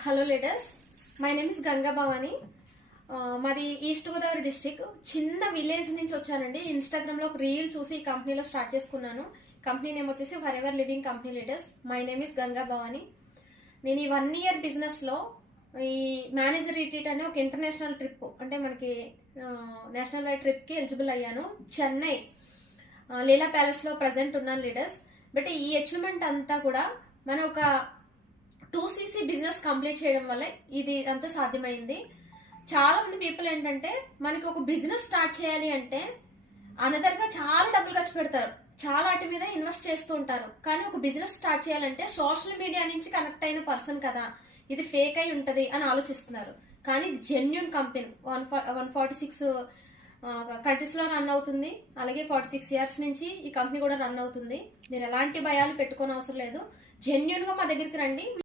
Hello leaders, my name is Ganga Bhavani. మాది east Godavari district. చిన్న village నుంచి వచ్చానండి. ఇన్స్టాగ్రామ్లో ఒక రీల్ చూసి ఈ కంపెనీలో స్టార్ట్ చేసుకున్నాను. కంపెనీ నేమ్ వచ్చేసి for ever living company leaders. My name is Ganga Bhavani. నేను ఈ 1 year బిజినెస్లో ఈ మేనేజర్ రిట్రీట్ అనే ఒక ఇంటర్నేషనల్ ట్రిప్, అంటే మనకి నేషనల్ వైడ్ ట్రిప్కి ఎలిజిబుల్ అయ్యాను. చెన్నై లీలా ప్యాలెస్లో ప్రజెంట్ ఉన్నాను లీడర్స్. బట్ ఈ అచీవ్మెంట్ అంతా కూడా మన ఒక 2cc బిజినెస్ కంప్లీట్ చేయడం వల్ల ఇది అంతా సాధ్యమైంది. చాలా మంది పీపుల్ ఏంటంటే మనకి ఒక బిజినెస్ స్టార్ట్ చేయాలి అంటే అనదర్గా చాలా డబ్బులు ఖర్చు పెడతారు, చాలా వాటి మీద ఇన్వెస్ట్ చేస్తూ ఉంటారు. కానీ ఒక బిజినెస్ స్టార్ట్ చేయాలంటే సోషల్ మీడియా నుంచి కనెక్ట్ అయిన పర్సన్ కదా, ఇది ఫేక్ అయి ఉంటది అని ఆలోచిస్తున్నారు. కానీ ఇది జెన్యూన్ కంపెనీ. 146 కంట్రీస్ లో రన్ అవుతుంది. అలాగే 46 years నుంచి ఈ కంపెనీ కూడా రన్ అవుతుంది. మీరు ఎలాంటి భయాలు పెట్టుకోని అవసరం లేదు. జెన్యూన్ గా మా దగ్గరికి రండి.